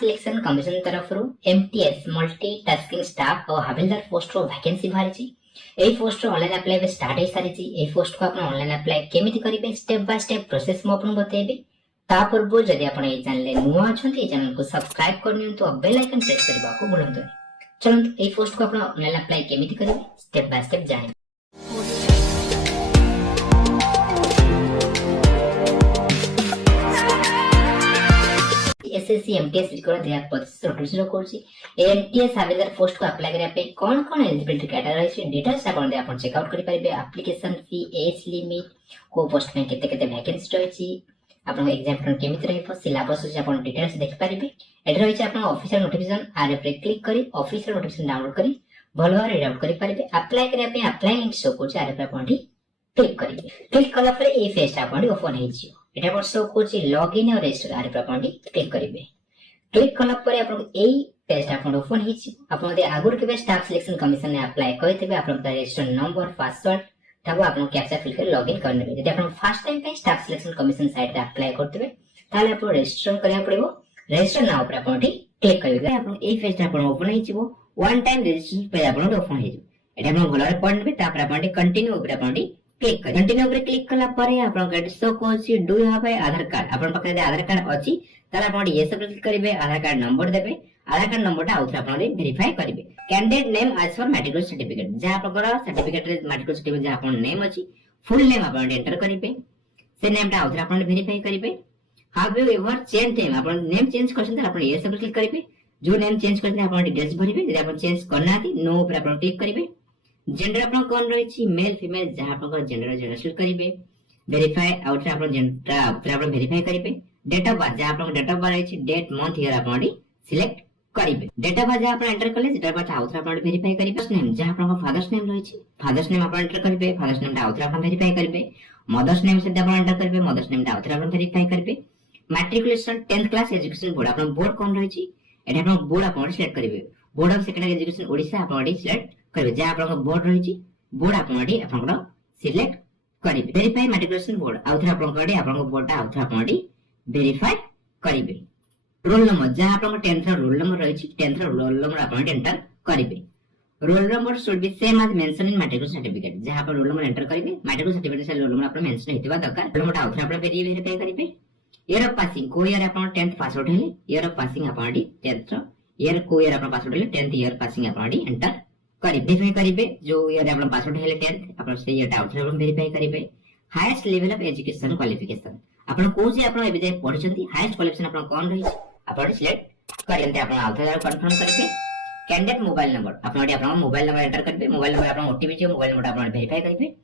Selection commission तरफ MTS multi tasking staff और हविलदार post रो vacancy बाहरी एई पोस्ट रो ऑनलाइन अप्लाई बे start हे सारी एई पोस्ट को आपण ऑनलाइन अप्लाई केमिति करिवे स्टेप बाय स्टेप प्रोसेस म आपण बतेबे ता पूर्व जदि आपण ए चैनल नुआ अछंती ए चैनल को सब्सक्राइब करनियंतु और बेल आइकन प्रेस करबा को भूलंतु चलंतु एई पोस्ट को आपण ऑनलाइन अप्लाई केमिति करिवे स्टेप बाय स्टेप जाने एसएससी एमटीएस रिकॉर्ड 2025 नोटिफिकेशन कोर्सी एमटीएस हविलदार पोस्ट को अप्लाई करिया पे कोन कोन एलिजिबिलिटी क्राइटेरिया छै डिटेल्स आपण दे आपण चेक आउट करि परिबे एप्लीकेशन फी एज लिमिट को पोस्ट में केते केते वैकेंसी रहै छी आपण एग्जाम पैटर्न केमिति रहै सिलेबस छै आपण डिटेल्स देख परिबे एड रहै छै आपण ऑफिशियल नोटिफिकेशन आर पे क्लिक करी ऑफिशियल नोटिफिकेशन डाउनलोड करी भलो रीड आउट करि परिबे अप्लाई करिया पे अप्लाई लिंक शो को आर पे आपण क्लिक करिबे क्लिक कला पर ए पेज आपण ओपन हे छी एटा पर शो कोची लॉगिन और रजिस्टर आरे पर आपण क्लिक करिवे क्लिक कला पर आपण एई पेज आपण ओपन हिची आपण दे आगुर के स्टाफ सिलेक्शन कमीशन ने अप्लाई करथिबे आपण रजिस्टर नंबर पासवर्ड तब आपण कैप्चा फिल कर लॉगिन करनेबे जदि आपण फर्स्ट टाइम पे स्टाफ सिलेक्शन कमीशन साइट रे अप्लाई करथिबे ताले आपण रजिस्टर करिया पड़िबो रजिस्टर नाउ पर आपण क्लिक करिवे आपण एई पेज आपण ओपन हिचिबो वन टाइम रजिस्ट्रेशन पेज आपण ओपन हिचिबो एटा आपण भलरे पढनबे तापर आपण कंटिन्यू ऊपर आपण क्लिक कर कंटिन्यू ऊपर क्लिक कला परे आपण गेट शो कोची do you have Aadhaar card आपण पकरे दे आधार कार्ड अछि ताला आपण ये सब क्लिक करिवे आधार कार्ड नंबर देबे आधार कार्ड नंबर ता आउथरा आपण वेरीफाई करिवे candidate name as for matriculation certificate जे आपण सर्टिफिकेट रे मैट्रिकुलर सर्टिफिकेट जे आपण नेम अछि फुल नेम आपण एंटर करिवे से नेम ता आउथरा आपण वेरीफाई करिवे have you ever change name आपण नेम चेंज करछन ताला आपण ये सब क्लिक करिवे जो नेम चेंज करछन आपण डिटेल्स भरिवे जे आपण चेंज करनाती नो ऊपर आपण क्लिक करिवे जेंडर आपण कोन रही छी मेल फीमेल जहां आपण जेंडर जनरल करिवे वेरीफाई आउट आपण जेंडर आपण वेरीफाई करिवे डेट ऑफ बर्थ जहां आपण डेट ऑफ बर्थ रही छी डेट मंथ ईयर आपण सिलेक्ट करिवे डेट ऑफ बर्थ जहां आपण एंटर करले डेट ऑफ बर्थ आउट आपण वेरीफाई करिवे फर्स्ट नेम जहां आपण फादर्स नेम रही छी फादर्स नेम आपण एंटर करिवे फादर्स नेम आउट आपण वेरीफाई करिवे मदर्स नेम से आपण एंटर करिवे मदर्स नेम आउट आपण वेरीफाई करिवे matriculation 10th class education board आपण बोर्ड कोन रही छी एटा आपण बोर्ड आपण सिलेक्ट करिवे board of secondary education Odisha आपण सिलेक्ट करिवे जे आपण बोर्ड रही छी बोर्ड आपण सिलेक्ट करिवे वेरीफाई मैट्रिकुलेशन बोर्ड आउथरा आपण बोर्ड आउथरा आपण वेरीफाई करिवे रोल नंबर जे आपण 10th रोल नंबर रही छी 10th रोल नंबर आपण एंटर करिवे roll number should be same as mention in matriculation certificate जे आपण रोल नंबर एंटर करिवे मैट्रिकुलर सर्टिफिकेट से रोल नंबर आपण मेंशन हेतिबा दरकार रोल नंबर आउथरा आपण वेरीफाई करिवे ईयर ऑफ पासिंग को ईयर आपण 10th पास आउट हेले ईयर ऑफ पासिंग आपण 10th ईयर को ईयर आपण पास आउट हेले 10th ईयर पासिंग आपण एंटर वेरीफाई करिवे जो ईयर आपण पासवर्ड हेले 10th आपण से ईयर आउट आपण वेरीफाई करिवे highest level of education qualification आपण को जे आपण एबे जाय पढिसंती हाईएस्ट क्वालिफिकेशन आपण कोन रही आपण सिलेक्ट करयंते आपण आउट कंफर्म करिवे कैंडिडेट मोबाइल नंबर आपण मोबाइल नंबर एंटर करिवे मोबाइल नंबर आपण ओटीपी जे मोबाइल नंबर आपण वेरीफाई करिवे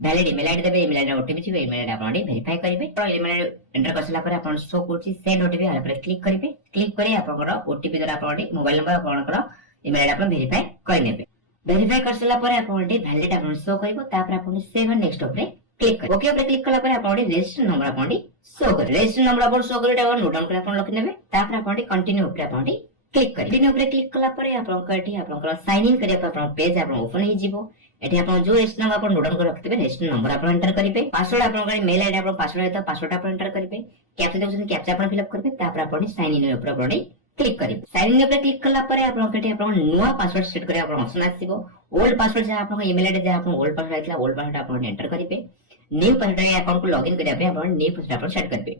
वैलिड ईमेल आईडी देबे ईमेल आईडी ओटीपी जे ईमेल आईडी आपण वेरीफाई करिवे तो ईमेल एंटर करसला पर आपण शो करछि सेंड ओटीपी आला पर क्लिक करिवे क्लिक करी आपनकर ओटीपी द्वारा आपण मोबाइल नंबर आपनकर ईमेल आईडी आपण वेरीफाई करनेबे वेरीफाई करसला पर आपण वैलिड आपण शो करबो तापर आपण सेव नेक्स्ट ऊपर क्लिक कर ओके ऊपर क्लिक कला पर आपण रजिस्टर नंबर आपण शो कर रजिस्टर नंबर आपण शो करटा आपण नोट डाउन कर आपण लिख नेबे तापर आपण कंटिन्यू ऊपर आपण क्लिक कर कंटिन्यू ऊपर क्लिक कला पर आपण कटी आपण साइन इन करिया आपण पेज आपण ओपन हे जिवो एठी आपण जो रजिस्टर नंबर आपण नोट डाउन कर रखतबे रजिस्टर नंबर आपण एंटर करिवे पासवर्ड आपण मेल आईडी आपण पासवर्ड हेता पासवर्ड आपण एंटर करिवे कैप्चा देउछन कैप्चा आपण फिल अप करबे तापर आपण साइन इन ऊपर आपण क्लिक करिवे साइन इन ऊपर क्लिक कला पर आपण कटी आपण नुवा पासवर्ड सेट करिया आपण ऑप्शन आसीबो ओल्ड पासवर्ड जे आपण ईमेल आईडी जे आपण ओल्ड पासवर्ड आइतला ओल्ड पासवर्ड आपण एंटर करिवे न्यू पासवर्ड अकाउंट को लॉगिन करिया पे आपण न्यू पासवर्ड आपण सेट करबे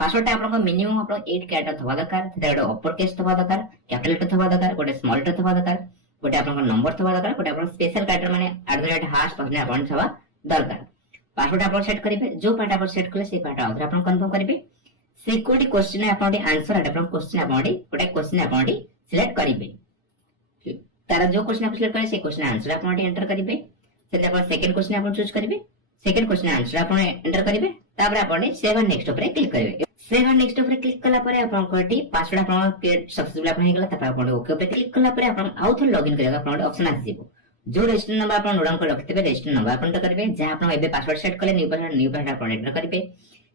पासवर्ड आपण मिनिमम आपण 8 कैरेक्टर थवा दरकार तेटा अपर केस थवा दरकार कैपिटल लेटर थवा दरकार गोटे स्मॉल लेटर थवा दरकार गोटे आपण नंबर थवा दरकार गोटे आपण स्पेशल कैरेक्टर माने @ पासवर्ड आपण थवा दरकार पासवर्ड आपण सेट करिवे जो पार्ट आपण सेट करले से पार्ट आउट आपण कंफर्म करिवे सिक्योरिटी क्वेश्चन आपण आंसर आपण क्वेश्चन आपण गोटे क्वेश्चन आपण सिलेक्ट करिवे तारा जो क्वेश्चन आपण सिलेक्ट करे से क्वेश्चन आंसर आपण एंटर करिवे से आपण सेकंड क्वेश्चन आपण चूज करिवे सेकंड क्वेश्चन आंसर आपण एंटर करिवे तापर आपण सेव नेक्स्ट ऊपर क्लिक करिवे सेव नेक्स्ट ऊपर क्लिक कला पर आपण कोटी पासवर्ड आपण क्रिएट सक्सेसफुल आपण हेगला तापर आपण ओके ऊपर क्लिक कला पर आपण आउट लॉगिन करिया आपण ऑप्शन आसीबो जो रजिस्टर नंबर आपण नोट डाउन कर रखतबे रजिस्टर नंबर आपण एंटर करिवे जे आपण एबे पासवर्ड सेट करले न्यू पासवर्ड आपण एंटर करिवे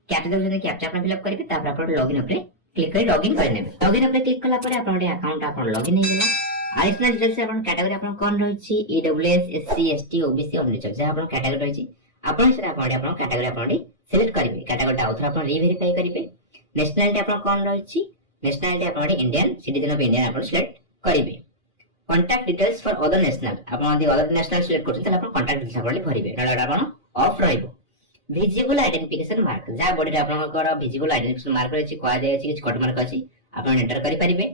कैप्चा देउछन कैप्चा आपण फिल अप करिवे तापर आपण लॉगिन ऊपर क्लिक करी लॉगिन करनेबे लॉगिन ऊपर क्लिक कला पर आपण अकाउंट आपण लॉगिन हेगला एडिशनल डिटेल्स आपण कैटेगरी आपण कोन रही छी EWS SC ST OBC unreserved जे आपण कैटेगरी रही छी आपण से आपण कैटेगरी आपण सिलेक्ट करिवे कैटेगरी आउथरा आपण रीवेरीफाई करिवे नेशनलिटी आपण कोन रही छी नेशनालिटी आपण इंडियन सिटीजन ऑफ इंडिया आपण सिलेक्ट करिवे contact details for other national आपण यदि अदर नेशनल सिलेक्ट करछन त आपण कांटेक्ट डिटेल्स आपण भरिवे नळा आपण ऑफ रहइबो विजिबल आइडेंटिफिकेशन मार्क जा बॉडी आपनकर विजिबल आइडेंटिफिकेशन मार्क रहछि कोआ जाय अछि किछ कट मार्क अछि आपण एंटर करि परिबे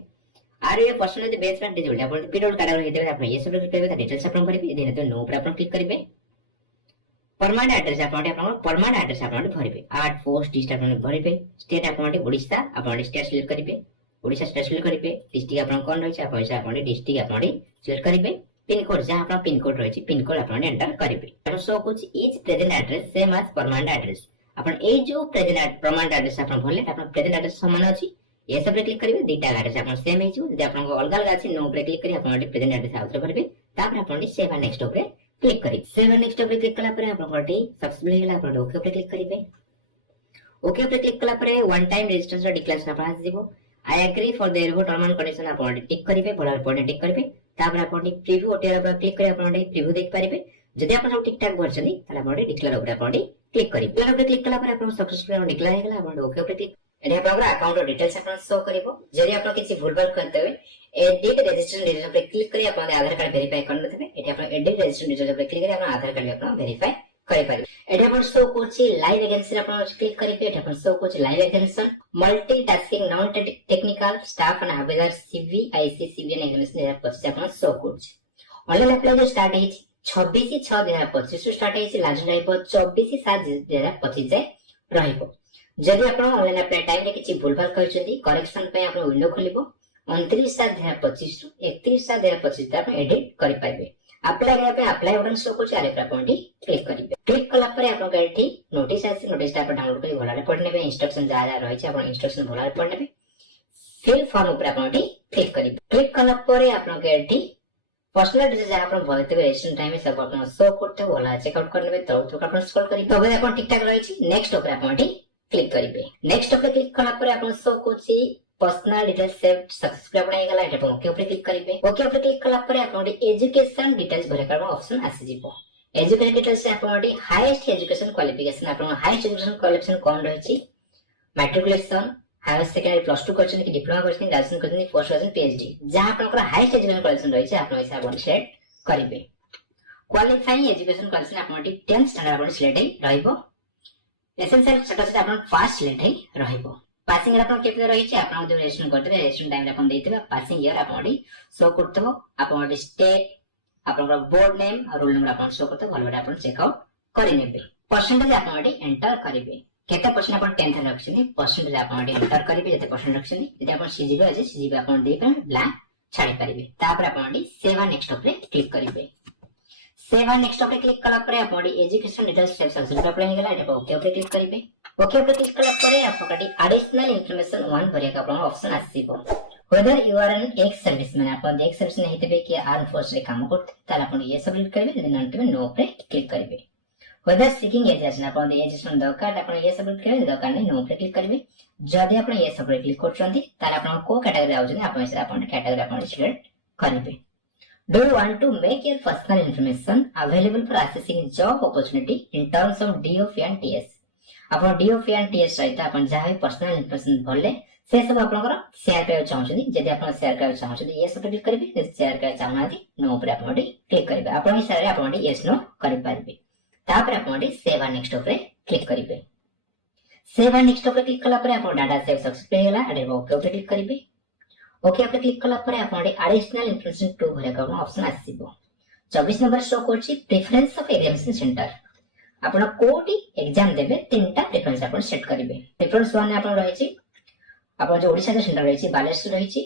आर ये पर्सनल बेस फ्रेंड डिजिटल आपण पीरियड कैटेगरी हेते आपण ये सब क्लिक करिवे डिटेल्स आपण भरिबे देने तो नो पर आपण क्लिक करिवे परमानेंट एड्रेस आपण परमानेंट एड्रेस आपण भरिबे आर्ट पोस्ट डिस्ट्रिक्ट आपण भरिबे स्टेट आपण ओडिशा आपण स्टेट सिलेक्ट करिवे ओडिशा स्टेट सिलेक्ट करिवे डिस्ट्रिक्ट आपण कोन रहछि आपण डिस्ट्रिक्ट आपण सिलेक्ट करिवे पिन कोड जहां आपण पिन कोड रहछि पिन कोड आपण एंटर करिवे तो सो कुछ is present address same as permanent address आपण ए जो प्रेजेंट परमानेंट एड्रेस आपण भरले आपण प्रेजेंट एड्रेस समान अछि ये सब क्लिक करिवे दुईटा एड्रेस आपण सेम हे छु यदि आपण अलग अलग अछि नो पर क्लिक करी आपण प्रेजेंट एड्रेस आउटर भरबे तापर आपण सेव एंड नेक्स्ट ऊपर क्लिक करी सेव एंड नेक्स्ट ऊपर क्लिक कला पर आपण कोटी सक्सेसफुल हेला आपण ओके ऊपर क्लिक करिवे ओके ऊपर क्लिक कला पर वन टाइम रजिस्ट्रेशन डिक्लेरेशन आपण आसीबो I agree for the above term and condition आपण टिक करिवे बडा पॉइंट टिक करिवे तापर आपण प्रीव्यू ओटीआर पर क्लिक करी आपण प्रीव्यू देख पारिबे जदि आपण सब ठीक ठाक भरछनी ताले आपण डिक्लेयर ऊपर आपण क्लिक करिवे डिक्लेयर ऊपर क्लिक कला पर आपण सक्सेसफुल डिक्लेयर हेला आपण ओके ऊपर क्लिक एडी आपण अकाउंट डिटेल्स आपण शो करिवो जदि आपण किछि भूलभाल करते हुए एडिट रजिस्ट्रेशन डिटेल्स पर क्लिक करी आपण आधार कार्ड वेरीफाई करन थबे एडी आपण एडिट रजिस्ट्रेशन डिटेल्स पर क्लिक करी आपण आधार कार्ड आपण वेरीफाई करि पारि एडी आपण शो करछि लाइव वैकेंसी आपण क्लिक करिके एडी आपण शो करछि live vacancy multitasking non technical staff and अवेयर सीवीआईसी सीवीएन एग्जामिनेशन 2025 आपण शो करछि ऑनलाइन अप्लाई जो स्टार्ट है 26/6/2025 स्टार्ट है लास्ट रहइबो 24/7/2025 जाय रहइबो जदि आपण ऑनलाइन अप्लाई टाइम रे किछि भूलभाल करछथि करेक्शन पे आपण विंडो खोलिबो 29/7/2025 रु 31/7/2025 आपण एडिट करि पाइबे अप्लाई करबा पे अप्लाई बटन शो करछि आरे पर आपण क्लिक करिवे क्लिक कला पर आपण एठी नोटिस आसी नोटिस टा पर डाउनलोड करि भलाले पढनेबे इंस्ट्रक्शन जा जा रहिछि आपण इंस्ट्रक्शन भलाले पढनेबे फिल फॉर्म ऊपर आपण क्लिक करिवे क्लिक कला पर आपण एठी पर्सनल डिटेल्स जहां आपण भरते रजिस्ट्रेशन टाइम में सब आपण शो करते भला चेकआउट करनेबे तो आपण स्क्रॉल करि तबे आपण ठीक ठाक रहिछि नेक्स्ट ऊपर आपण क्लिक करिवे नेक्स्ट ऊपर क्लिक कला पर आपण शो करछि पर्सनल डिटेल्स सेव सक्सेसफुल आपण हेगला एटा ओके ऊपर क्लिक करिवे ओके ऊपर क्लिक कला पर आपण एजुकेशन डिटेल्स भरे करबा ऑप्शन आसी जिवो एजुकेशन डिटेल्स से आपण हाईएस्ट एजुकेशन क्वालिफिकेशन आपण हाईएस्ट एजुकेशन क्वालिफिकेशन कोन रहछि मैट्रिकुलेशन हायर सेकेंडरी प्लस 2 करछन कि डिप्लोमा करछन ग्रेजुएशन करछन पोस्ट ग्रेजुएशन पीएचडी जहां आपण हाईएस्ट एजुकेशन क्वालिफिकेशन रहछि आपण हिसाब आपण सेलेक्ट करिवे क्वालिफाइंग एजुकेशन क्वालिफिकेशन आपण 10th स्टैंडर्ड आपण सिलेक्ट रहइबो एसेंशियल स्टेटस आपण पास सिलेक्ट रहइबो पासिंग ईयर आपण केते रहिछि आपण जो रजिस्ट्रेशन करते रजिस्ट्रेशन टाइम रे आपण देथिबा पासिंग ईयर आपण शो करतबो आपण स्टेट आपण बोर्ड नेम और रोल नंबर आपण शो करते भलबे आपण चेक आउट करि नेबे परसेंटेज आपण एंटर करिवे केते परसेंट आपण 10th रखछनी परसेंटेज आपण एंटर करिवे जते परसेंट रखछनी जते आपण सीजीबी अछि सीजीबी आपण दे पर ब्लैंक छाडी परिवे तापर आपण सेव एंड नेक्स्ट ऊपर क्लिक करिवे सेव एंड नेक्स्ट ऊपर क्लिक कला पर आपण education details save successful apply हेगला एटा ओके ऊपर क्लिक करिवे ओके ऊपर क्लिक कला पर आपकटी एडिशनल इन्फॉर्मेशन 1 भरिया का आपण ऑप्शन आसीबो whether you are an ex serviceman आपण ex serviceman हेतबे कि आर्म फोर्स रे काम करते ताला आपण ये सब क्लिक करिवे देन अंत में नो पे क्लिक करिवे whether seeking एजेशन आपण एजेशन दरकार आपण ये सब क्लिक करिवे दरकार नै नो पे क्लिक करिवे जदि आपण ये सब क्लिक करछंती ताला आपण को कैटेगरी आउछन आपण से आपण कैटेगरी आपण सिलेक्ट करिवे Do you want to make your personal information available for accessing job opportunity in terms of DOF and TS? आपण DOF and TS सहित आपण जहां पर्सनल इन्फॉर्मेशन भरले से सब आपनकर शेयर कर चाहछनी जदि आपण शेयर कर चाहछनी ये सब क्लिक करिवे जदि शेयर कर चाहनाथि नो पर आपण क्लिक करिवे आपण हिसाब रे आपण यस नो करि पारिबे तापर आपण सेव एंड नेक्स्ट ऊपर क्लिक करिवे सेव एंड नेक्स्ट ऊपर क्लिक कला पर आपण डाटा सेव सक्सेसफुल हेला एडे ओके ऊपर क्लिक करिवे ओके पे क्लिक कला पर आपण एडिशनल इन्फॉर्मेशन 2 भरे का ऑप्शन आसीबो 24 नंबर शो करछि प्रेफरेंस ऑफ एग्जामिनेशन सेंटर आपण कोठी एग्जाम देबे तीनटा प्रेफरेंस आपण सेट करिवे प्रेफरेंस 1 आपण रहिछि आपण जो ओडिसा के सेंटर रहिछि बालेश्वर रहिछि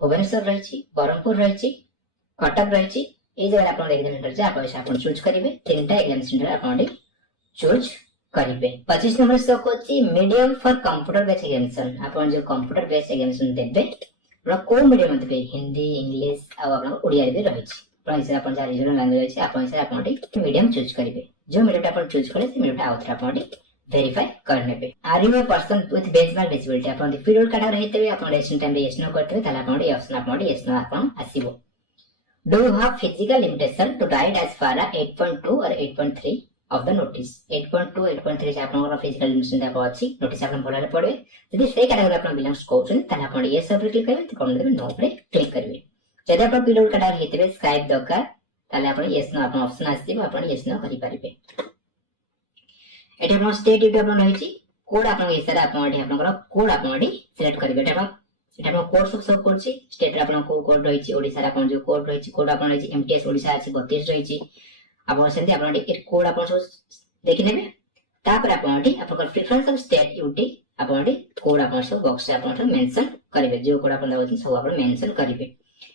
भुवनेश्वर रहिछि बरहमपुर रहिछि कटक रहिछि ए जगह आपण एग्जाम सेंटर जे आपण चूज करिवे तीनटा एग्जाम सेंटर आपण चूज करिवे 25 नंबर शो करछि medium for computer based examination आपण जो कंप्यूटर बेस्ड एग्जामिनेशन देबे को मीडियम देबे हिंदी इंग्लिश आ आपण ओडिया रे रहिछि प्राइस आपण जा रीजनल लैंग्वेज अछि आपण से आपण मीडियम चूज करिवे जो मीडियम आपण चूज करे से मीडियम आउथरा आपण वेरीफाई करनेबे are you a person with बेसबल डिसेबिलिटी आपण पीरियड कैटेगरी हेतबे आपण रेशन टाइम रे यस नो करते ताला आपण ये ऑप्शन आपण यस नो आपण आसीबो do you have physical limitation to write as per 8.2 और 8.3 of the notice 8.2 8.3 से आपन फिजिकल एडमिशन दा अछि नोटिस आपन भलाले पढबे यदि से कैटेगरी आपन बिलोंग्स करछन ताले आपन यस पर क्लिक करबे तो कोन देबे नो पर क्लिक करबे जदि आपन पीडब्ल्यू कैटेगरी हेतबे स्क्राइब दरकार ताले आपन यस नो आपन ऑप्शन आसीबो आपन यस नो करि परिबे एटा आपन स्टेट ड्यूटी आपन रहिछि कोड आपन हिसाब आपन एठी आपन कोड आपन एठी सिलेक्ट करबे एटा आपन कोड सब करछि स्टेट आपन कोड रहिछि ओडिसा रा आपन जो कोड रहिछि कोड आपन रहिछि एमटीएस ओडिसा अछि 32 रहिछि आपन सेंति आपन एठी कोड आपन सब देखि नेबे तापर आपन एठी आपन प्रेफरेंस ऑफ स्टेट यूटी आपन एठी कोड आपन सब बॉक्स से आपन मेंशन करिवे जो कोड आपन दउछि सब आपन मेंशन करिवे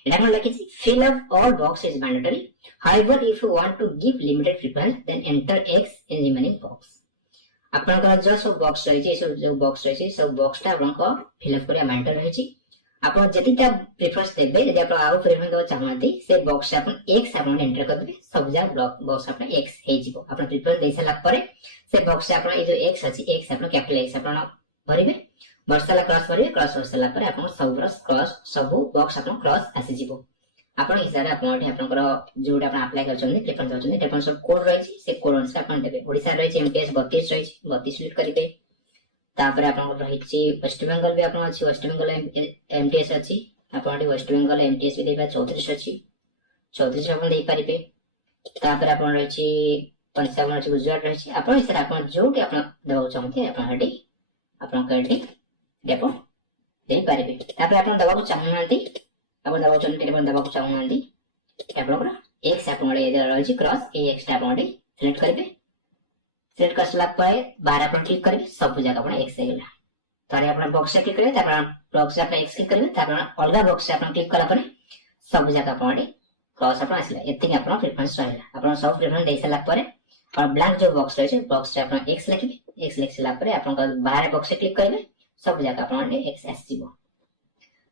एटा आपन लिखिछि fill up all box is mandatory however if you want to give limited preference then enter X in remaining box आपन का जो सब बॉक्स रहिछि जो बॉक्स रहिछि सब बॉक्स ता आपन को फिल अप करिया मैंडेटरी रहिछि आपन जतिटा प्रेफरेंस देबे यदि आपन आउ प्रेफरेंस दो चाहंती से बॉक्स से आपन एक्स आपन एंटर कर देबे सब जा बॉक्स आपन एक्स हे जिवो आपन प्रेफरेंस देइ सला परे से बॉक्स से आपन ए जो एक्स अछि एक्स आपन कैपिटल एक्स आपन भरिबे वर्षला क्रॉस भरिबे क्रॉस वर्षला परे आपन सब रस क्रॉस सब बॉक्स आपन क्रॉस आसी जिवो आपन हिसाब आपन एठी आपन जोटा आपन अप्लाई करछन प्रेफरेंस होछन आपन सब कोड रहिछि से कोड अनुसार आपन देबे ओडिसा रहिछि एमटीएस 32 रहिछि 32 सिलेक्ट करिबे तापर आपन रहिछि वेस्ट बंगाल भी आपन अछि वेस्ट बंगाल एमटीएस अछि आपन वेस्ट बंगाल एमटीएस भी देबा 34 अछि 34 आपन देइ परिबे तापर आपन रहिछि 55 अछि गुजरात रहिछि आपन हिसाब आपन जोटी आपन देबा चाहते आपन हडी आपन कडी देबो देइ परिबे तापर आपन दबाको चाहनांती आपन दबाको चाहते आपन दबाको चाहनांती आपन एक्स आपन रहिछि क्रॉस ए एक्स आपन सिलेक्ट करिबे सेट करसला परे 12 पर क्लिक करिवे सब जगह अपन एक्स हेला तारे अपन बॉक्स से क्लिक करिवे तापर बॉक्स से अपन एक्स क्लिक करिवे तापर अलगा बॉक्स से अपन क्लिक कला परे सब जगह अपन क्रॉस अपन आसिला एतिक अपन प्रेफरेंस रहला अपन सब प्रेफरेंस देइसला परे और ब्लैंक जो बॉक्स रहै छै बॉक्स से अपन एक्स लिखिबे एक्स लिखसला परे अपन का बाहर बॉक्स से क्लिक करिवे सब जगह अपन एक्स आसीबो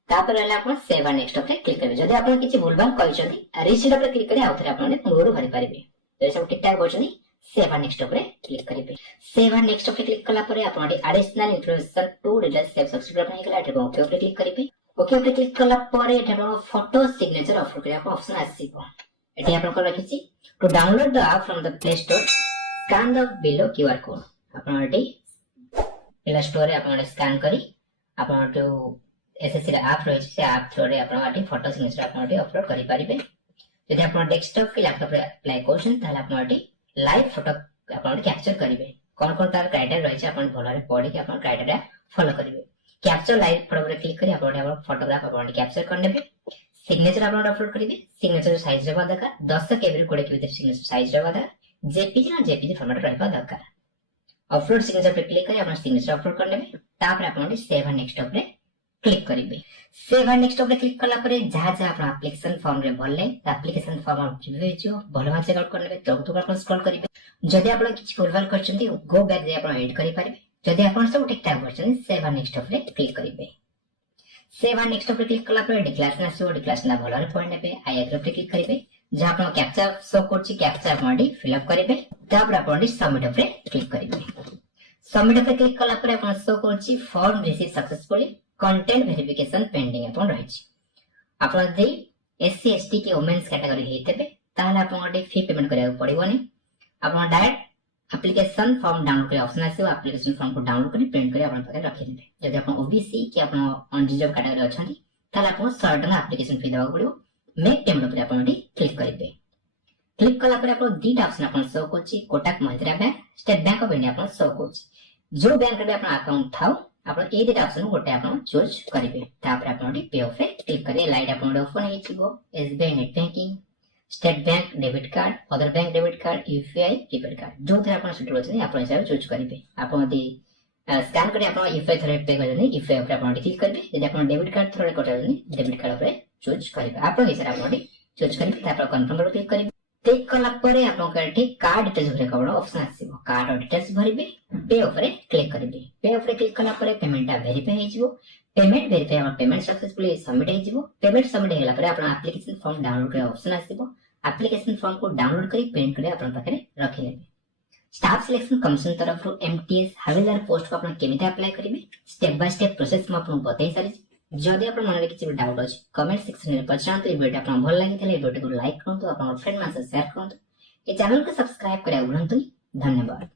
तापर रहला अपन सेव एंड नेक्स्ट पे क्लिक करिवे जदि अपन किछि भूलभाल करिसथि रिसीट पे क्लिक करि आउथरे अपन पुनरो भरि परिबे तो सब ठीक ठाक होछनी सेव एंड नेक्स्ट पे क्लिक करिवे सेव एंड नेक्स्ट पे क्लिक कला परे आपण additional information to details save subscribe नै गेला एटा ओके पे क्लिक करिवे ओके पे क्लिक कला परे एटा आपण फोटो सिग्नेचर अपलोड करिया ऑप्शन आसीबो एटा आपण को रखिछि to download the app from the play store scan the below QR code आपण एटी प्ले स्टोर रे आपण स्कैन करी आपण जो एसएससी रे ऐप रहिछि से ऐप थ्रू रे आपण एटी फोटो सिग्नेचर आपण एटी अपलोड करि परिबे यदि आपण डेस्कटॉप के लैपटॉप रे अप्लाई करछन ताले आपण एटी लाइव फोटो अपन कैप्चर करिवे कोन तार क्राइटेरिया रहिछि अपन भलरे पढि के अपन क्राइटेरिया फॉलो करिवे कैप्चर लाइव फोटो रे क्लिक करी अपन फोटोग्राफ अपन कैप्चर करनेबे सिग्नेचर अपन अपलोड करिवे सिग्नेचर साइज रे दरकार 10 केबी 20 केबी सिग्नेचर साइज रे दरकार जेपीजी ना जेपीजी फॉर्मेट रहबा दरकार अपलोड सिग्नेचर पे क्लिक करी अपन सिग्नेचर अपलोड करनेबे तापर अपन सेव एंड नेक्स्ट पे क्लिक करिवे सेव एंड नेक्स्ट पे क्लिक कला परे जहा जहा अपन एप्लीकेशन फॉर्म रे भरले एप्लीकेशन फॉर्म रिव्यू हिजो भलवा चेक आउट करनेबे तो अपन स्क्रॉल करिवे जदि आपण किछ भूलभाल करछन्ती गो बैक जे आपण एडिट करि परिबे जदि आपण सब ठीक ठाक करछन्ती सेव एंड नेक्स्ट पे क्लिक करिवे सेव एंड नेक्स्ट पे क्लिक कला परे डिक्लेरेशन आसीबो डिक्लेरेशन ना भलरे पॉइंट नेबे आई एग्री पे क्लिक करिवे जहा आपण कैप्चा शो करछि कैप्चा आपण फिल अप करिवे तापर आपण सबमिट पे क्लिक करिवे सबमिट पे क्लिक कला परे आपण शो करछि form receive successfully content verification pending आपण रहिछि आपण दे एससी एसटी के वुमेन्स कैटेगरी हेतेबे ताहले आपण फी पेमेंट करिया पड़िबोनी आपण डायरेक्ट एप्लीकेशन फॉर्म डाउनलोड करे ऑप्शन आसीबो एप्लीकेशन फॉर्म को डाउनलोड करी प्रिंट करी आपण पाखे रखि देबे जदि आपण ओबीसी कि आपण अनरिजर्व कैटेगरी अछंती ताहले आपण 100 टका एप्लीकेशन फी देबा पड़िबो मेक पेमेंट पे आपण क्लिक करिबे क्लिक कला परे आपण दीटा ऑप्शन आपण शो करछि Kotak Mahindra bank state bank of India आपण शो करछि जो बैंक रे आपण अकाउंट थाउ आपण ए दीटा ऑप्शन गोटे आपण चूज करिवे तापर आपण पे ऑफ पे क्लिक करी लाइट आपण ओपन हेतिबो SBI net banking state bank debit card other bank debit card UPI prepaid card जो थे आपण सुटेबल छै आपण हिसाब चूज करिवे आपण दे स्कैन करी आपण यूपीआई थरे पे करनी यूपीआई ऊपर आपण क्लिक करबे यदि आपण डेबिट कार्ड थरे करनी डेबिट कार्ड ऊपर चूज करिवे आपण हिसाब आपण चूज करिवे तापर कंफर्म पर क्लिक करिवे क्लिक कला परे आपण करठी कार्ड डिटेल्स ऊपर कबड़ ऑप्शन आसीबो कार्ड डिटेल्स भरिबे पे ऊपर क्लिक करिवे पे ऊपर क्लिक कला परे पेमेंट वेरीफाई हे जिवो पेमेंट वेरीफाई और पेमेंट सक्सेसफुली सबमिट हे जिवो पेमेंट सबमिट हेला परे आपण एप्लीकेशन फॉर्म डाउनलोड करे ऑप्शन आसीबो एप्लीकेशन फॉर्म को डाउनलोड करी प्रिंट करी अपन पाखरे रखि लेबे स्टाफ सिलेक्शन कमीशन तरफ एमटीएस हविलदार पोस्ट को अपन केमिता अप्लाई करिवे स्टेप बाय स्टेप प्रोसेस म अपन बतै सारी जदि अपन मन रे किछि डाउट अछि कमेंट सेक्शन रे पछांत ए वीडियो अपन भल लागि थले वीडियो को लाइक करंतु अपन फ्रेंड मान से शेयर करंतु ए चैनल को सब्सक्राइब करे भूलंतु धन्यवाद।